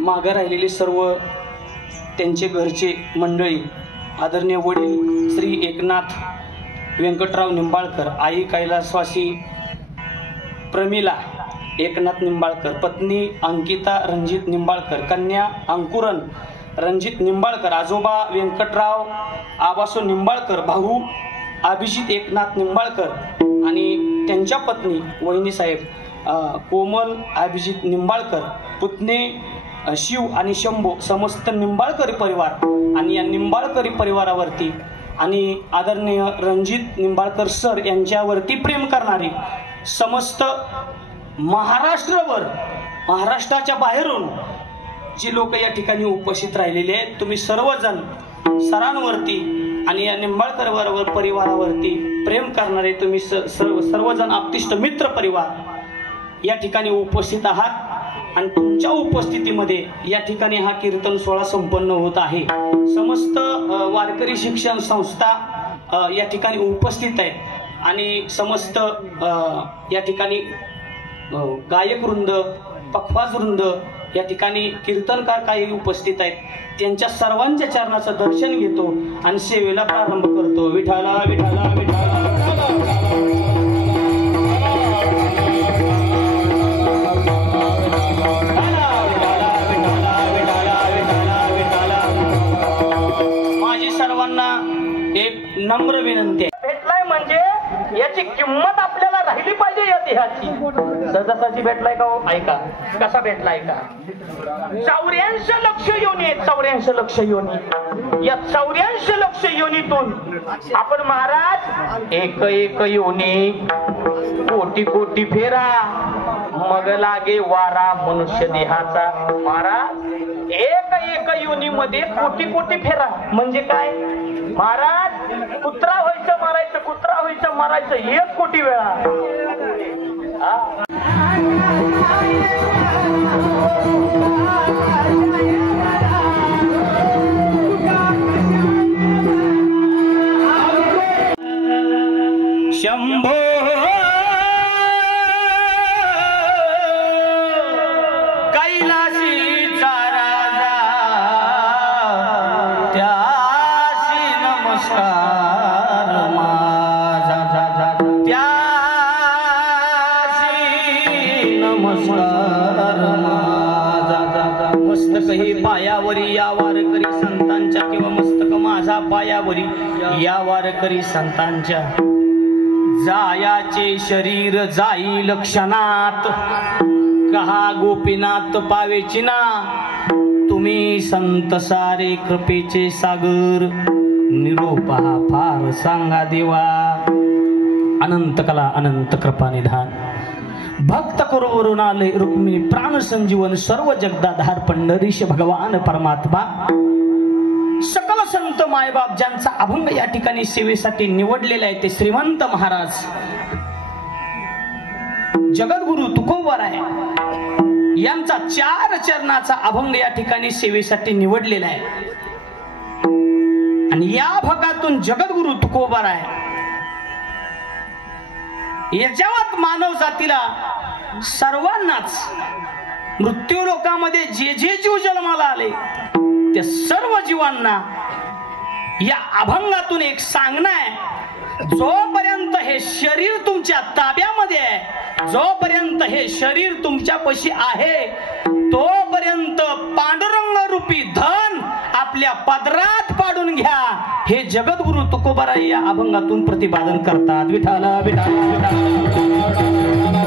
मागे राहिलेले सर्व त्यांचे घरचे मंडळी, आदरणीय वडील श्री एकनाथ व्यंकटराव निंबाळकर, आई कैलासवासी प्रमिला एकनाथ निंबाळकर, पत्नी अंकिता रणजित निंबाळकर, कन्या अंकुरन रणजित निंबाळकर, आजोबा व्यंकटराव आबासो निंबाळकर, भाऊ अभिजित एकनाथ निंबाळकर आणि त्यांच्या पत्नी वहिनीसाहेब कोमल अभिजित निंबाळकर, पुतणे शिव आणि शंभू, समस्त निंबाळकरी परिवार आणि या निंबाळकरी परिवारावरती आणि आदरणीय रणजित निंबाळकर सर यांच्यावरती प्रेम करणारी समस्त महाराष्ट्रभर, महाराष्ट्राच्या बाहेरून जे लोक या ठिकाणी उपस्थित राहिलेले आहेत, तुम्ही सर्वजण सरांवरती आणि या निंबाळकर परिवारावरती प्रेम करणारे तुम्ही सर्वजण आप्तिष्ट मित्र परिवार या ठिकाणी उपस्थित आहात आणि तुमच्या उपस्थितीमध्ये या ठिकाणी हा कीर्तन सोहळा संपन्न होत आहे। समस्त वारकरी शिक्षण संस्था या ठिकाणी उपस्थित आहेत आणि समस्त या ठिकाणी गायक वृंद, पखवाज वृंद, या ठिकाणी कीर्तनकार काही उपस्थित आहेत, त्यांच्या सर्वांच्या चरणाचं दर्शन घेतो आणि सेवेला प्रारंभ करतो। विठाला विठाला विठाला माझी सर्वांना एक नम्र विनंती आहे, भेटलाय म्हणजे याची किंमत आपल्याला राहिली पाहिजे या देहाची। सहजासहजी भेटलाय का हो? ऐका कसा भेटलाय का? 84 लक्ष योनी आहेत, 84 लक्ष योनी। या 84 लक्ष योनीतून आपण महाराज एक एक योनी, कोटी कोटी फेरा, मग लागे वारा मनुष्य देहाचा। महाराज एक एक योनीमध्ये कोटी कोटी फेरा म्हणजे काय महाराज? कुत्रा व्हायचं मारायचं, कुत्रा व्हायचं मारायचं 1 कोटी वेळा। शंभो कैलासीचा राजा, त्यासी नमस्कार माझा, त्यासी नमस्कार माझा। मस्तक हे पायावरी या वारकरी संतांच्या, किंवा मस्तक माझा पायावरी या वारकरी संतांच्या। जायाचे शरीर जाईल क्षणात, कहा गोपीनाथ पावेची ना, तुम्ही संत सारे कृपेचे सागर, निरोपा फार सांगा देवा, अनंत कला अनंत कृपा निधान। भक्त करोवरून आले रुक्मिणी प्राण संजीवन, सर्व जगदाधार पंढरीश भगवान परमात्मा। सकल संत मायबाप ज्यांचा अभंग या ठिकाणी सेवेसाठी निवडलेला आहे ते श्रीमंत महाराज जगद्गुरु तुकोबराय यांचा 4 चरणाचा अभंग या ठिकाणी सेवेसाठी निवडलेला आहे आणि या भागातून जगद्गुरु तुकोबराय याच्यावर मानव जातीला सर्वांनाच मृत्यू लोकामध्ये जे जे जीव जन्माला आले त्या सर्व जीवांना या अभंगातून एक सांगणं आहे, जोपर्यंत हे शरीर तुमच्या ताब्यामध्ये आहे, जोपर्यंत हे शरीर तुमच्यापाशी आहे, तोपर्यंत पांडुरंग रूपी धन आपल्या पदरात पाडून घ्या, हे जगद्गुरु तुकोबराय या अभंगातून प्रतिपादन करतात। विठाला विठाला विठाला